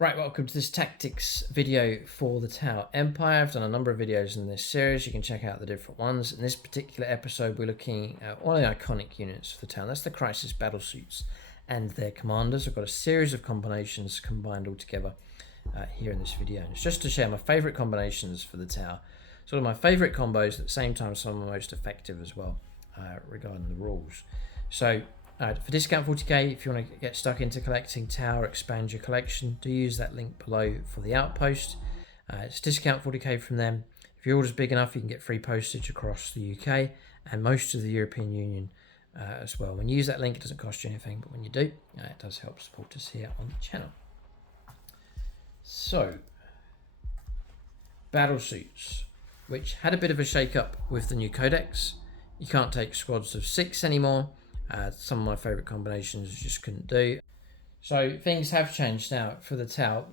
Right, welcome to this tactics video for the Tau Empire. I've done a number of videos in this series. You can check out the different ones. In this particular episode, we're looking at one of the iconic units for the Tau. That's the Crisis Battlesuits and their commanders. I've got a series of combinations combined all together here in this video. And it's just to share my favourite combinations for the Tau. Sort of my favourite combos, at the same time some of the most effective as well regarding the rules. So for discount 40k, if you want to get stuck into collecting Tau or expand your collection, do use that link below for the Outpost. It's discount 40k from them. If your order's big enough, you can get free postage across the UK and most of the European Union as well. When you use that link, it doesn't cost you anything, but when you do, it does help support us here on the channel. So, Battlesuits, which had a bit of a shake-up with the new codex. You can't take squads of 6 anymore. Some of my favourite combinations just couldn't do. So things have changed now for the Tau,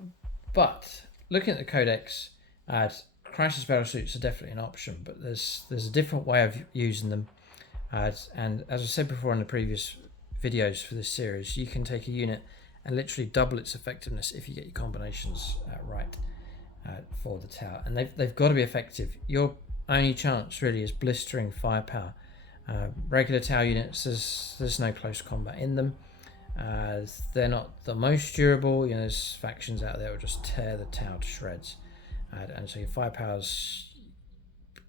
but looking at the codex, Crisis Battlesuits are definitely an option, but there's a different way of using them. And as I said before in the previous videos for this series, you can take a unit and literally double its effectiveness if you get your combinations right for the Tau. And they've got to be effective. Your only chance really is blistering firepower. Regular Tau units, there's no close combat in them. They're not the most durable. There's factions out there that will just tear the Tau to shreds. And so your firepower's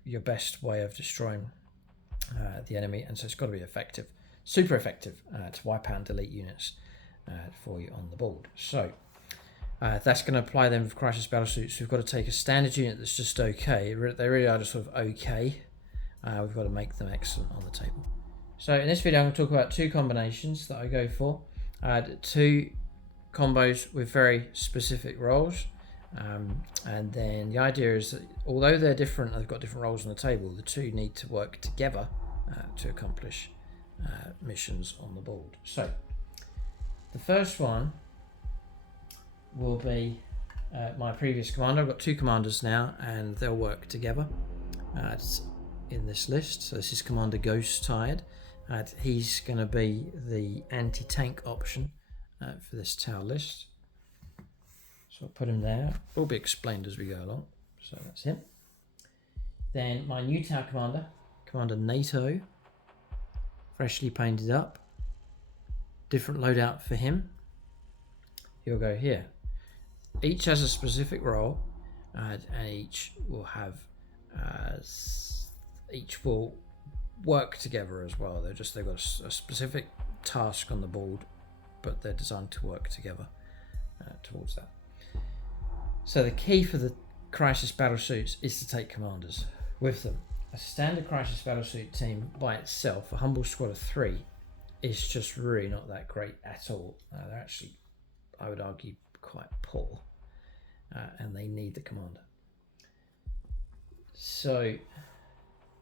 your best way of destroying the enemy. And so it's got to be effective, super effective to wipe out and delete units for you on the board. So that's going to apply then with Crisis Battlesuits. We've got to take a standard unit that's just okay. They really are just sort of okay. We've got to make them excellent on the table. So in this video, I'm going to talk about two combinations that I go for. Two combos with very specific roles. And then the idea is that although they're different, they've got different roles on the table, the two need to work together to accomplish missions on the board. So the first one will be my previous commander. I've got two commanders now and they'll work together. In this list. So this is Commander Ghost Tide. He's going to be the anti-tank option for this Tau list. So I'll put him there. It will be explained as we go along. So that's him. Then my new Tau commander, Commander NATO, freshly painted up. Different loadout for him. He'll go here. Each has a specific role, and each will have each will work together as well. They've got a specific task on the board, but they're designed to work together towards that. So the key for the Crisis Battlesuits is to take commanders with them. A standard Crisis Battlesuit team by itself, a humble squad of 3, is just really not that great at all. They're actually, I would argue, quite poor, and they need the commander. So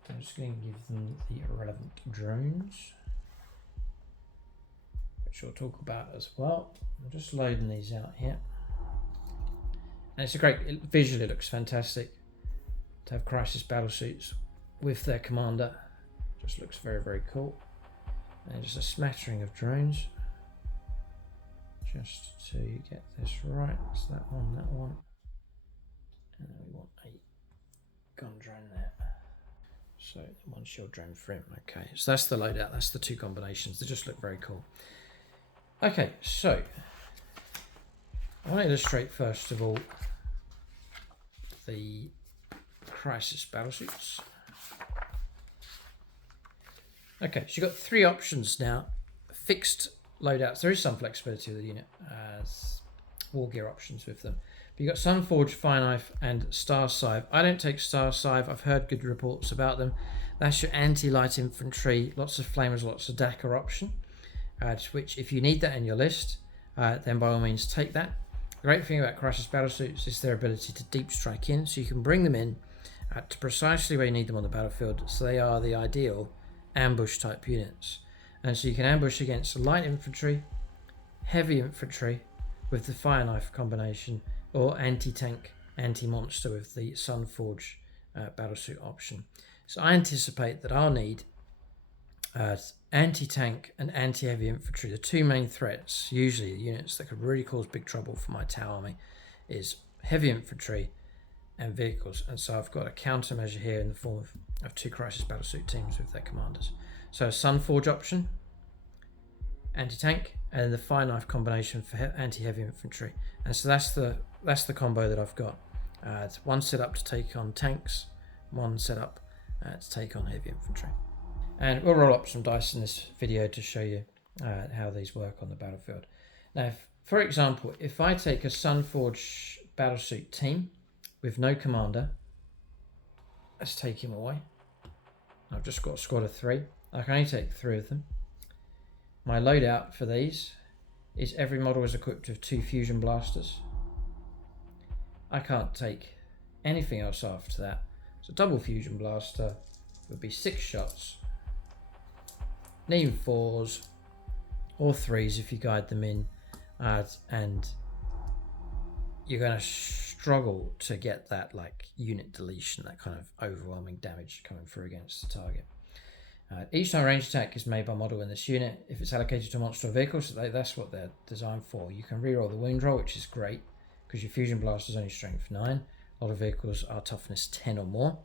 I'm just going to give them the relevant drones, which we'll talk about as well. I'm just loading these out here. And it's visually it looks fantastic to have Crisis Battlesuits with their commander. Just looks very, very cool. And just a smattering of drones. Just to get this right. It's that one. And then we want a gun drone there. So one shield drone for him. Okay, so that's the loadout. That's the two combinations. They just look very cool. Okay, so I want to illustrate first of all the Crisis Battlesuits. Okay, so you've got 3 options now. Fixed loadouts. There is some flexibility with the unit as war gear options with them. But you've got Sunforged, Fire Knife, and Star Scythe. I don't take Star Scythe. I've heard good reports about them. That's your anti-light infantry, lots of flamers, lots of Dakar option. Which, if you need that in your list, then by all means take that. The great thing about Crisis Battlesuits is their ability to deep strike in, so you can bring them in to precisely where you need them on the battlefield. So they are the ideal ambush type units. And so you can ambush against light infantry, heavy infantry with the Fire Knife combination, or anti-tank, anti-monster with the Sunforge battlesuit option. So I anticipate that I'll need Anti-tank and anti-heavy infantry, the two main threats, usually the units that could really cause big trouble for my Tau army, is heavy infantry and vehicles. And so I've got a countermeasure here in the form of two Crisis Battlesuit teams with their commanders. So a Sunforge option, anti-tank, and the Fire Knife combination for anti-heavy infantry. And so that's the combo that I've got. It's one set up to take on tanks, one set up to take on heavy infantry. And we'll roll up some dice in this video to show you how these work on the battlefield. Now, for example, if I take a Sunforge Battlesuit team with no commander, let's take him away. I've just got a squad of 3. I can only take 3 of them. My loadout for these is every model is equipped with 2 fusion blasters. I can't take anything else after that. So double fusion blaster would be 6 shots. Need 4s or 3s if you guide them in, and you're going to struggle to get that like unit deletion, that kind of overwhelming damage coming through against the target. Each time a ranged attack is made by model in this unit, if it's allocated to a monster or vehicle, so that's what they're designed for. You can reroll the wound roll, which is great because your fusion blast is only strength 9. A lot of vehicles are toughness 10 or more,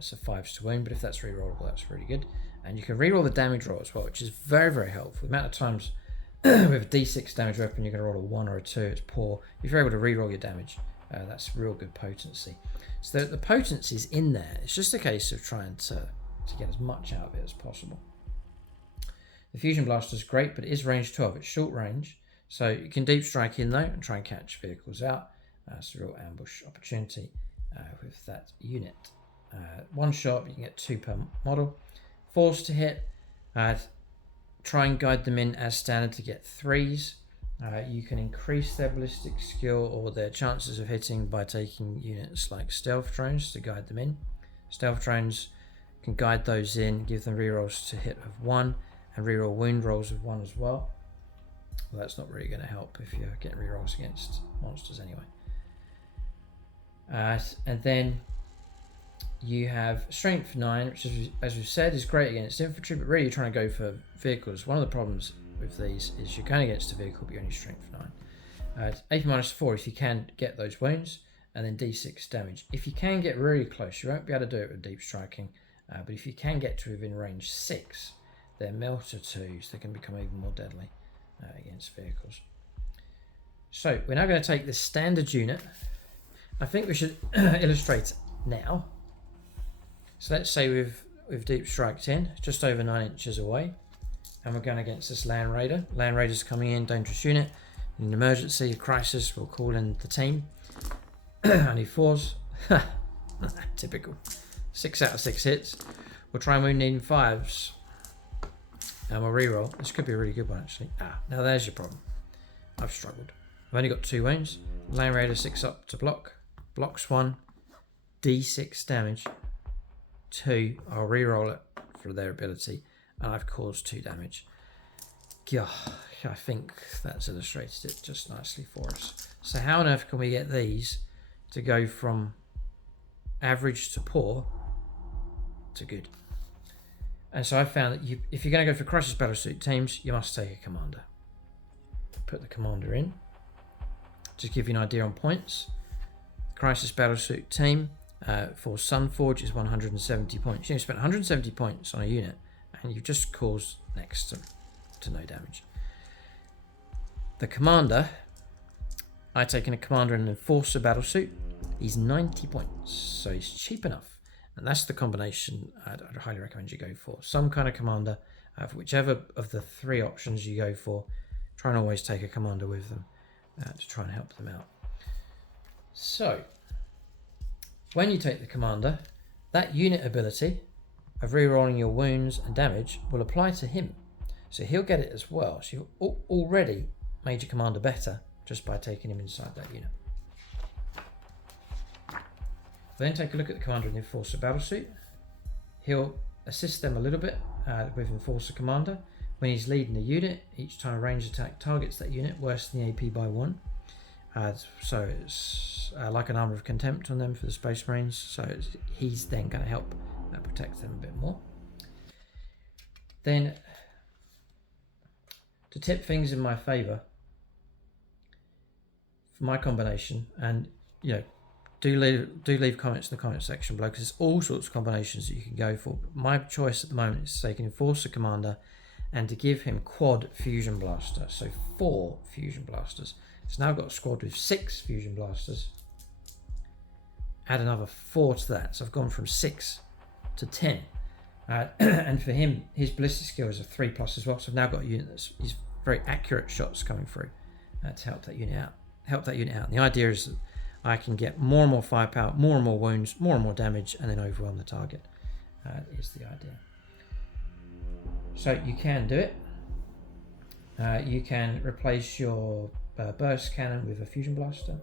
so 5s to wound, but if that's rerollable, that's really good. And you can reroll the damage roll as well, which is very, very helpful. The amount of times with a D6 damage weapon, you're going to roll a 1 or a 2, it's poor. If you're able to reroll your damage, that's real good potency. So the potency is in there. It's just a case of trying to get as much out of it as possible. The fusion blaster is great, but it is range 12. It's short range, so you can deep strike in though and try and catch vehicles out. It's a real ambush opportunity with that unit. One shot, but you can get 2 per model. 4s to hit. Try and guide them in as standard to get 3s. You can increase their ballistic skill or their chances of hitting by taking units like stealth drones to guide them in. Stealth drones can guide those in, give them rerolls to hit of 1 and reroll wound rolls of 1 as well. Well, that's not really going to help if you're getting rerolls against monsters anyway. And then you have strength 9, which is, as we've said, is great against infantry, but really you're trying to go for vehicles. One of the problems with these is you're going against a vehicle, but you're only strength 9. AP -4 if you can get those wounds, and then D6 damage. If you can get really close, you won't be able to do it with deep striking, but if you can get to within range 6, they're melter 2s, they can become even more deadly against vehicles. So we're now going to take this standard unit. I think we should illustrate now. So let's say we've deep striked in, just over 9 inches away, and we're going against this Land Raider. Land Raider's coming in, dangerous unit. In an emergency, a crisis, we'll call in the team. I need 4s. Typical. 6 out of 6 hits. We'll try and wound needing 5s. And we'll reroll. This could be a really good one actually. Now there's your problem. I've struggled. I've only got 2 wounds. Land Raider 6 up to block. Blocks 1. D6 damage. 2. I'll reroll it for their ability. And I've caused 2 damage. Yeah, I think that's illustrated it just nicely for us. So how on earth can we get these to go from average to poor to good? And so I found that if you're going to go for Crisis Battlesuit teams, you must take a commander. Put the commander in. Just give you an idea on points. Crisis Battlesuit team for Sunforge is 170 points. You spent 170 points on a unit and you've just caused next to no damage. The commander, I've taken a commander in an Enforcer Battlesuit. He's 90 points, so he's cheap enough. And that's the combination I'd highly recommend you go for. Some kind of commander, for whichever of the 3 options you go for, try and always take a commander with them to try and help them out. So, when you take the commander, that unit ability of rerolling your wounds and damage will apply to him. So he'll get it as well. So you've already made your commander better just by taking him inside that unit. Then take a look at the commander in the Enforcer Battlesuit. He'll assist them a little bit with Enforcer Commander. When he's leading a unit, each time a ranged attack targets that unit, worsen the AP by 1. So it's like an Armour of Contempt on them for the Space Marines. So he's then going to help protect them a bit more. Then, to tip things in my favour, for my combination, and do leave comments in the comment section below, because there's all sorts of combinations that you can go for. But my choice at the moment is to take an Enforcer Commander and to give him quad Fusion Blaster, so 4 Fusion Blasters. So now I've got a squad with 6 Fusion Blasters. Add another 4 to that, so I've gone from 6 to 10. And for him, his ballistic skill is a 3+ as well, so I've now got a unit that's very accurate shots coming through to help that unit out. And the idea is that I can get more and more firepower, more and more wounds, more and more damage, and then overwhelm the target. Is the idea. So you can do it. You can replace your burst cannon with a fusion blaster.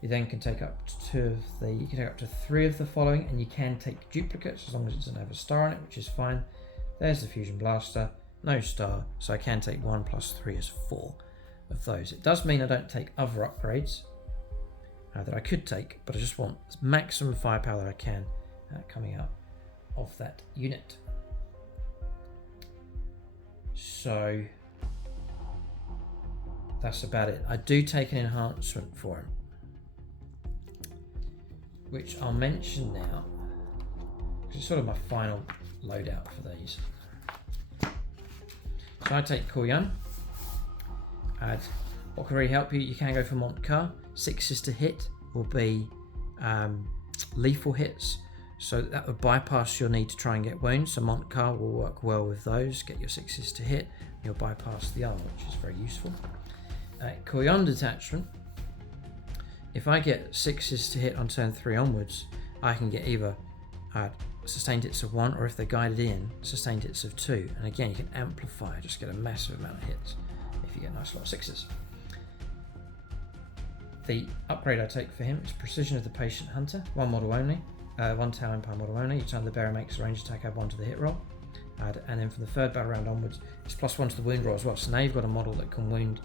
You then can take up to 3 of the following, and you can take duplicates as long as it doesn't have a star on it, which is fine. There's the fusion blaster, no star, so I can take 1 + 3 is 4 of those. It does mean I don't take other upgrades that I could take, but I just want maximum firepower that I can coming out of that unit. So that's about it. I do take an enhancement for him, which I'll mention now, because it's sort of my final loadout for these. So I take KOYO. What can really help you? You can go for Montcar. 6s to hit will be lethal hits, so that would bypass your need to try and get wounds. So Montcar will work well with those. Get your 6s to hit, you'll bypass the armor, which is very useful. KOYO Detachment. If I get 6s to hit on turn 3 onwards, I can get either sustained hits of 1, or if they're guided in, sustained hits of 2. And again, you can amplify, just get a massive amount of hits if you get a nice lot of 6s. The upgrade I take for him is Precision of the Patient Hunter, 1 model only, 1 Tau Empire model only. Each time the bearer makes a ranged attack, add 1 to the hit roll. And then from the 3rd battle round onwards, it's +1 to the wound roll as well. So now you've got a model that can wound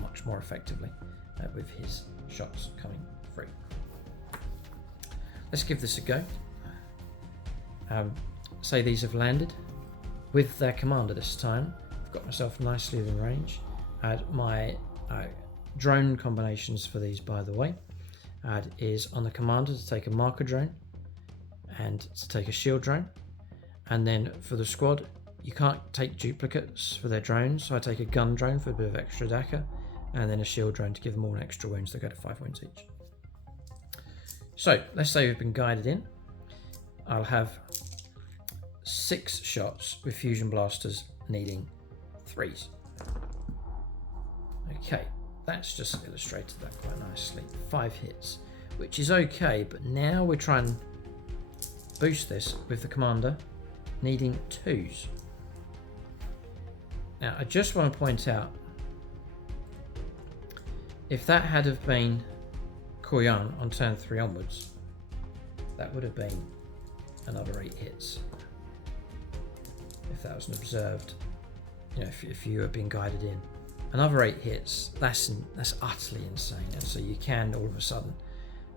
much more effectively with his shots coming free. Let's give this a go. Say these have landed with their commander this time. I've got myself nicely within range. My drone combinations for these, by the way, is on the commander to take a marker drone and to take a shield drone. And then for the squad, you can't take duplicates for their drones, so I take a gun drone for a bit of extra dakka, and then a shield drone to give them all an extra wounds. They go to 5 wounds each. So let's say we've been guided in. I'll have 6 shots with fusion blasters needing 3s. Okay, that's just illustrated that quite nicely. 5 hits, which is okay, but now we're trying to boost this with the commander needing 2s. Now I just want to point out, if that had have been KOYO on turn 3 onwards, that would have been another 8 hits. If that was an observed, if you had been guided in, another 8 hits, that's utterly insane. And so you can all of a sudden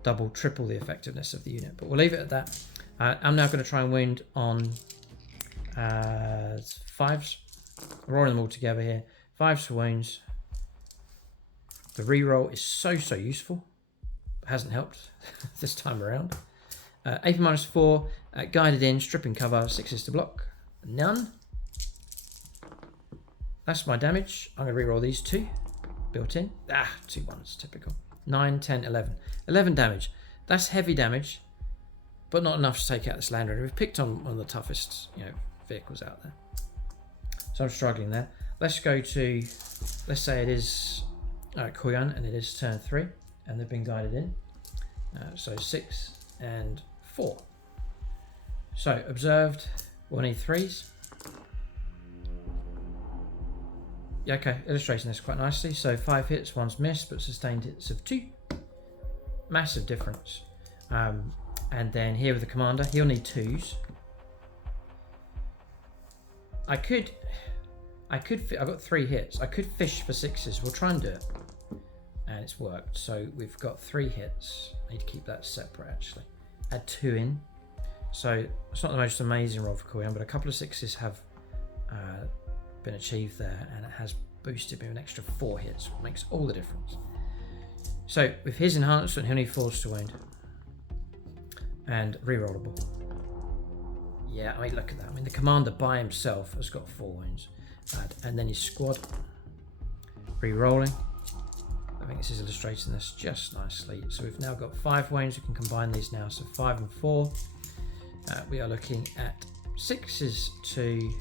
double, triple the effectiveness of the unit. But we'll leave it at that. I'm now going to try and wound on 5s, rolling them all together here. 5s for wounds. The reroll is so useful. It hasn't helped this time around. AP -4, guided in, stripping cover, 6s to block, none. That's my damage. I'm going to reroll these 2, built in. 2 1s, typical. 9, 10, 11. 11 damage. That's heavy damage, but not enough to take out this Land Rover. We've picked on one of the toughest, vehicles out there. So I'm struggling there. Let's go to, let's say it is KOYO and it is turn 3, and they've been guided in. So 6 and 4. So observed, we'll need 3s. Yeah, okay, illustrating this quite nicely. So 5 hits, 1's missed, but sustained hits of 2. Massive difference. And then here with the commander, he'll need 2s. I've got 3 hits. I could fish for 6s. We'll try and do it. And it's worked. So we've got 3 hits. I need to keep that separate actually. Add 2 in. So it's not the most amazing roll for KOYO, but a couple of 6s have been achieved there, and it has boosted me an extra 4 hits. Makes all the difference. So with his enhancement, he'll need force to wound and rerollable. Yeah, I mean, look at that. I mean, the commander by himself has got 4 wounds, and then his squad re-rolling. I think this is illustrating this just nicely. So we've now got 5 wounds. We can combine these now. So 5 and 4. We are looking at 6s to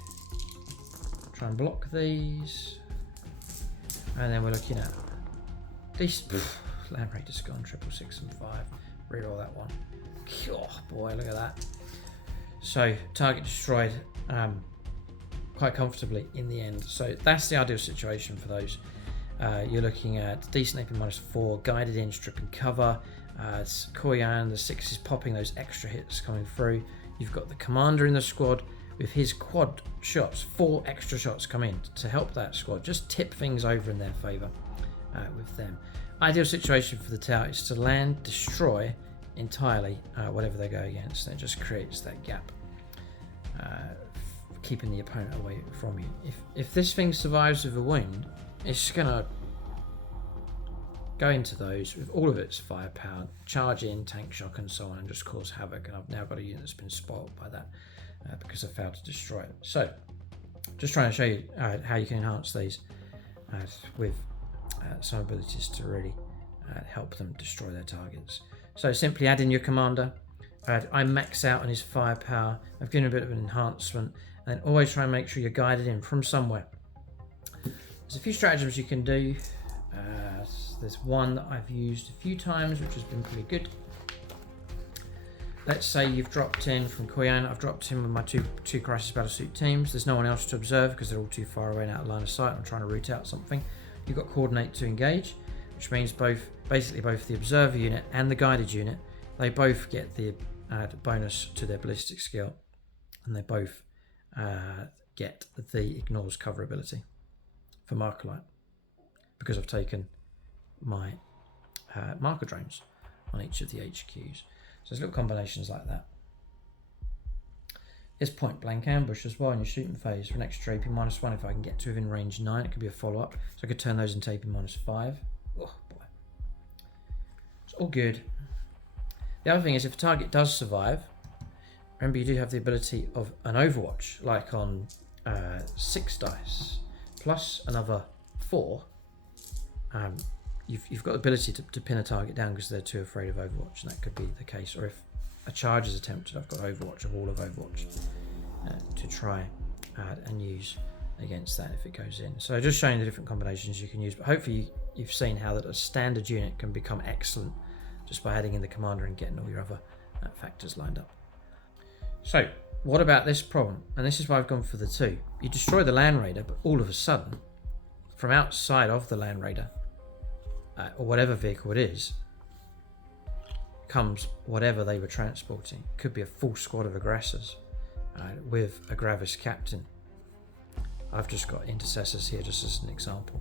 try and block these, and then we're looking at these. Land Raider's gone 6, and 5. Reroll that one. Oh boy, look at that. So target destroyed quite comfortably in the end. So that's the ideal situation for those. You're looking at decent AP -4, guided in, stripping cover. It's KOYO, the 6 is popping those extra hits coming through. You've got the commander in the squad with his quad shots, 4 extra shots come in to help that squad, just tip things over in their favour with them. Ideal situation for the tower is to land, destroy entirely whatever they go against, and it just creates that gap, keeping the opponent away from you. If this thing survives with a wound, it's gonna go into those with all of its firepower, charge in, tank shock and so on, and just cause havoc. And I've now got a unit that's been spoiled by that because I failed to destroy it. So just trying to show you how you can enhance these with some abilities to really help them destroy their targets. So simply add in your commander. I max out on his firepower. I've given a bit of an enhancement, and always try and make sure you're guided in from somewhere. There's a few stratagems you can do. There's one that I've used a few times, which has been pretty good. Let's say you've dropped in from KOYO. I've dropped in with my two Crisis Battlesuit teams. There's no one else to observe because they're all too far away and out of line of sight. I'm trying to root out something. You've got coordinate to engage, which means basically both the observer unit and the guided unit, they both get the bonus to their ballistic skill, and they both get the ignores cover ability for marker light, because I've taken my marker drones on each of the HQs. So there's little combinations like that. There's point blank ambush as well in your shooting phase for an extra AP -1 if I can get to within range 9. It could be a follow up, so I could turn those into AP -5. Oh boy, it's all good. The other thing is, if a target does survive, remember you do have the ability of an overwatch, like on 6 dice plus another 4. You've got the ability to pin a target down because they're too afraid of Overwatch, and that could be the case. Or if a charge is attempted, I've got Overwatch of all of Overwatch to try and use against that if it goes in. So just showing the different combinations you can use, but hopefully you've seen how that a standard unit can become excellent just by adding in the commander and getting all your other factors lined up. So what about this problem? And this is why I've gone for the 2. You destroy the Land Raider, but all of a sudden, from outside of the Land Raider, or whatever vehicle it is, comes whatever they were transporting. Could be a full squad of aggressors with a Gravis captain. I've just got intercessors here just as an example,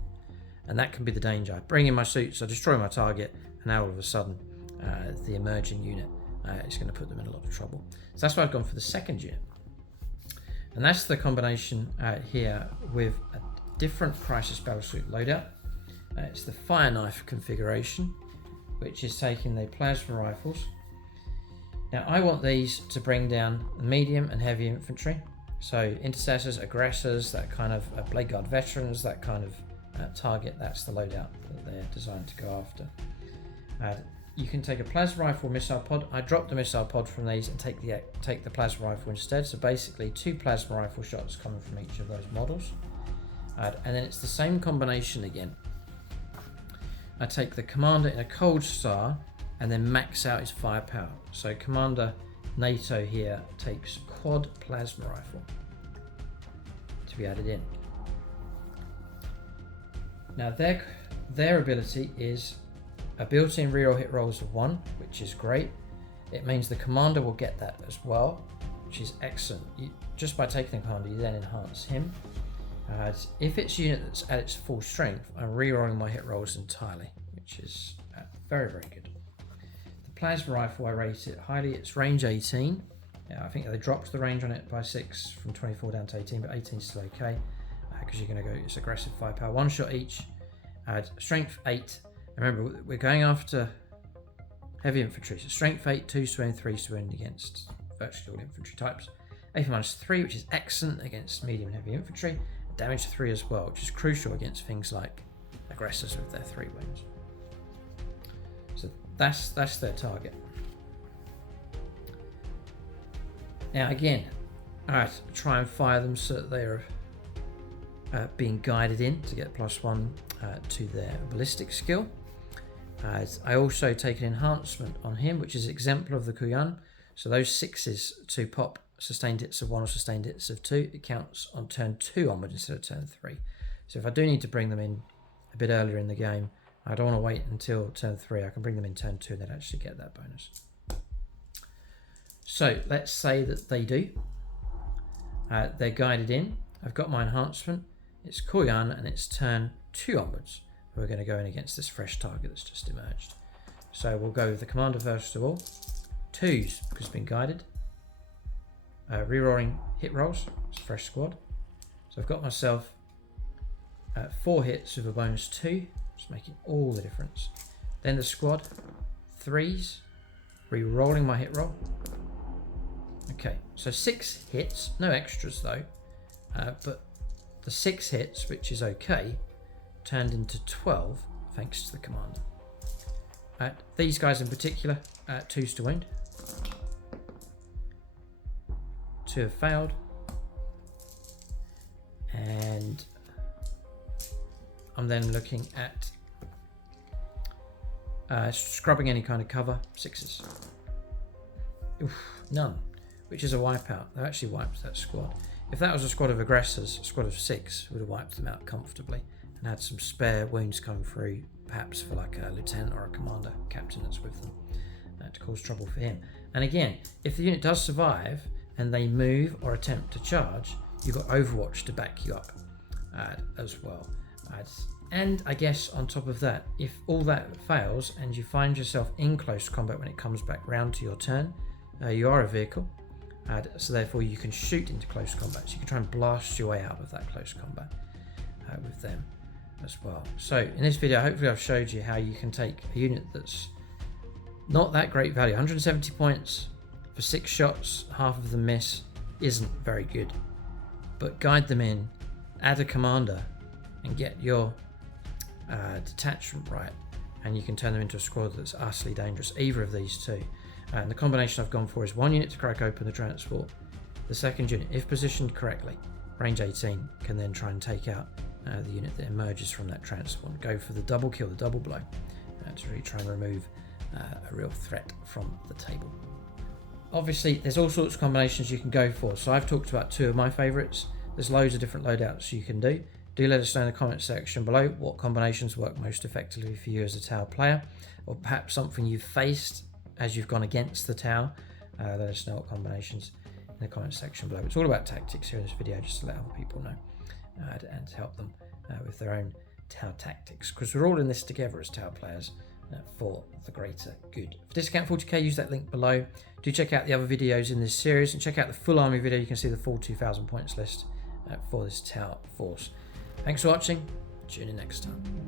and that can be the danger. I bring in my suits, I destroy my target, and now all of a sudden the emerging unit is going to put them in a lot of trouble. So that's why I've gone for the second unit, and that's the combination here with a different Crisis Battlesuit loadout. It's the fire knife configuration, which is taking the plasma rifles. Now I want these to bring down medium and heavy infantry, so intercessors, aggressors, that kind of blade guard veterans, that kind of target. That's the loadout that they're designed to go after. You can take a plasma rifle missile pod. I dropped the missile pod from these and take the plasma rifle instead. So basically 2 plasma rifle shots coming from each of those models, and then it's the same combination again. I take the commander in a cold star and then max out his firepower. So Commander NATO here takes quad plasma rifle to be added in. Now their ability is a built-in reroll hit rolls of 1, which is great. It means the commander will get that as well, which is excellent. Just by taking the commander, you then enhance him. If it's a unit that's at its full strength, I'm rerolling my hit rolls entirely, which is very, very good. The plasma rifle, I rate it highly. It's range 18, Yeah, I think they dropped the range on it by 6 from 24 down to 18, but 18 is still okay because you're going to go, it's aggressive firepower, 1 shot each. Add strength 8. Remember, we're going after heavy infantry, so strength 8, 2 to wound, 3 to wound against virtually all infantry types. AP -3, which is excellent against medium and heavy infantry. Damage 3 as well, which is crucial against things like aggressors with their 3 wounds. So that's their target. Now again, alright, try and fire them so that they are being guided in to get +1 to their ballistic skill. I also take an enhancement on him, which is exemplar of the KOYO. So those 6s to pop sustained hits of 1 or sustained hits of 2, it counts on turn 2 onward instead of turn 3. So if I do need to bring them in a bit earlier in the game, I don't want to wait until turn 3. I can bring them in turn 2 and then actually get that bonus. So let's say that they do. They're guided in. I've got my enhancement. It's KOYO and it's turn 2 onwards. We're going to go in against this fresh target that's just emerged. So we'll go with the commander first of all. 2s because it's been guided. Rerolling hit rolls. It's a fresh squad. So I've got myself 4 hits with a bonus 2. Just making all the difference. Then the squad. 3s. Rerolling my hit roll. Okay, so 6 hits. No extras though. But the 6 hits, which is okay, turned into 12 thanks to the commander. These guys in particular, 2s to wound. 2 have failed. And I'm then looking at scrubbing any kind of cover, 6s. Oof, none, which is a wipeout. They actually wiped that squad. If that was a squad of aggressors, a squad of 6 would have wiped them out comfortably and had some spare wounds coming through, perhaps for like a lieutenant or a commander, captain that's with them, to cause trouble for him. And again, if the unit does survive and they move or attempt to charge, you've got Overwatch to back you up as well. And I guess on top of that, if all that fails and you find yourself in close combat when it comes back round to your turn, you are a vehicle. So therefore you can shoot into close combat. So you can try and blast your way out of that close combat with them as well. So in this video, hopefully I've showed you how you can take a unit that's not that great value. 170 points for 6 shots, half of them miss, isn't very good. But guide them in, add a commander, and get your detachment right, and you can turn them into a squad that's utterly dangerous, either of these two. And the combination I've gone for is 1 unit to crack open the transport. The second unit, if positioned correctly, range 18, can then try and take out the unit that emerges from that transport. Go for the double kill, the double blow, to really try and remove a real threat from the table. Obviously, there's all sorts of combinations you can go for. So I've talked about 2 of my favourites. There's loads of different loadouts you can do. Do let us know in the comment section below what combinations work most effectively for you as a Tau player, or perhaps something you've faced as you've gone against the Tau. Let us know what combinations in the comment section below. It's all about tactics here in this video, just to let other people know and to help them with their own Tau tactics, because we're all in this together as Tau players for the greater good. For Discount 40k, use that link below. Do check out the other videos in this series and check out the full army video. You can see the full 2,000 points list for this Tau force. Thanks for watching. Tune in next time.